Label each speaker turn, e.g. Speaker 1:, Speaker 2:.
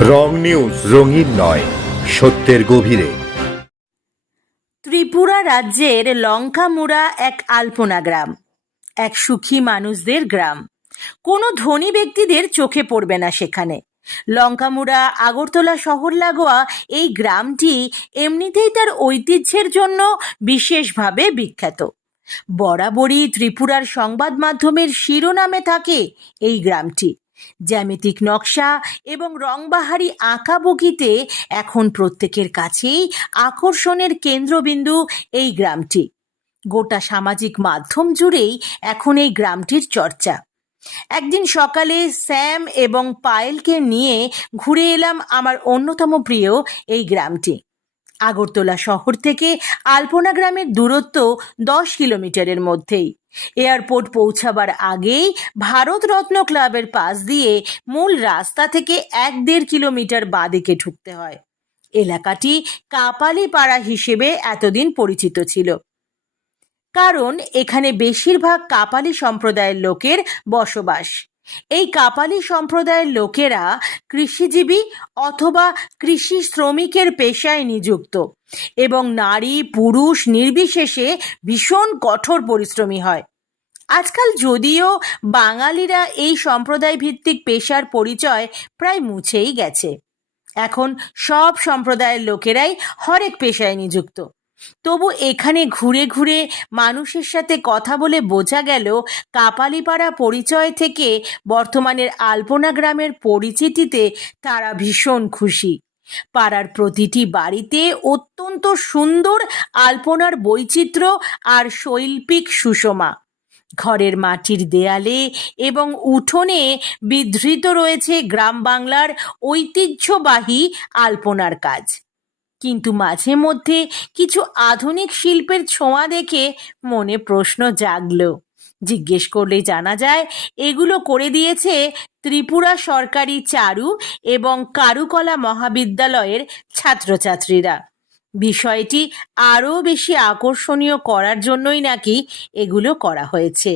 Speaker 1: রং news, রঙিন নয়, সত্যের গভীরে।
Speaker 2: ত্রিপুরা রাজ্যের লঙ্কামুড়া এক আলপনা গ্রাম, এক সুখী মানুষদের গ্রাম। কোনো ধনী ব্যক্তিদের চোখে পড়বে না সেখানে। লঙ্কামুড়া, আগরতলা শহর লাগোয়া এই গ্রামটি এমনিতেই তার ঐতিহ্যের জন্য বিশেষভাবে বিখ্যাত। বরাবরই ত্রিপুরার সংবাদ মাধ্যমের শিরোনামে থাকে এই গ্রামটি। জ্যামিতিক নকশা এবং রংবাহারি আঁকাবুকিতে এখন প্রত্যেকের কাছেই আকর্ষণের কেন্দ্রবিন্দু এই গ্রামটি। গোটা সামাজিক মাধ্যম জুড়েই এখন এই গ্রামটির চর্চা। একদিন সকালে স্যাম এবং পায়েলকে নিয়ে ঘুরে এলাম আমার অন্যতম প্রিয় এই গ্রামটি। আগরতলা শহর থেকে আলপনা গ্রামের দূরত্ব দশ কিলোমিটারের মধ্যেই। এয়ারপোর্ট পৌঁছাবার আগেই ভারতরত্ন ক্লাবের পাশ দিয়ে মূল রাস্তা থেকে এক দেড় কিলোমিটার বাঁদিকে ঢুকতে হয়। এলাকাটি কাপালি পাড়া হিসেবে এতদিন পরিচিত ছিল। কারণ এখানে বেশিরভাগ কাপালি সম্প্রদায়ের লোকের বসবাস। এই কাপালি সম্প্রদায়ের লোকেরা কৃষিজীবী অথবা কৃষি শ্রমিকের পেশায় নিযুক্ত এবং নারী, পুরুষ নির্বিশেষে ভীষণ কঠোর পরিশ্রমী হয়। আজকাল যদিও বাঙালিরা এই সম্প্রদায় ভিত্তিক পেশার পরিচয় প্রায় মুছেই গেছে। এখন সব সম্প্রদায়ের লোকেরাই হরেক পেশায় নিযুক্ত। তবু এখানে ঘুরে ঘুরে মানুষের সাথে কথা বলে বোঝা গেল, কাপালিপাড়া পরিচয় থেকে বর্তমানের আলপনা গ্রামের পরিচিতিতে তারা ভীষণ খুশি। পাড়ার প্রতিটি বাড়িতে অত্যন্ত সুন্দর আলপনার বৈচিত্র্য আর শৈল্পিক সুষমা। ঘরের মাটির দেয়ালে এবং উঠোনে বিধৃত রয়েছে গ্রাম বাংলার ঐতিহ্যবাহী আলপনার কাজ। কিন্তু মাঝে মধ্যে কিছু আধুনিক শিল্পের ছোঁয়া দেখে মনে প্রশ্ন জাগল। জিজ্ঞেস করলে জানা যায়, এগুলো করে দিয়েছে ত্রিপুরা সরকারি চারু এবং কারুকলা মহাবিদ্যালয়ের ছাত্রছাত্রীরা। বিষয়টি আরও বেশি আকর্ষণীয় করার জন্যই নাকি এগুলো করা হয়েছে।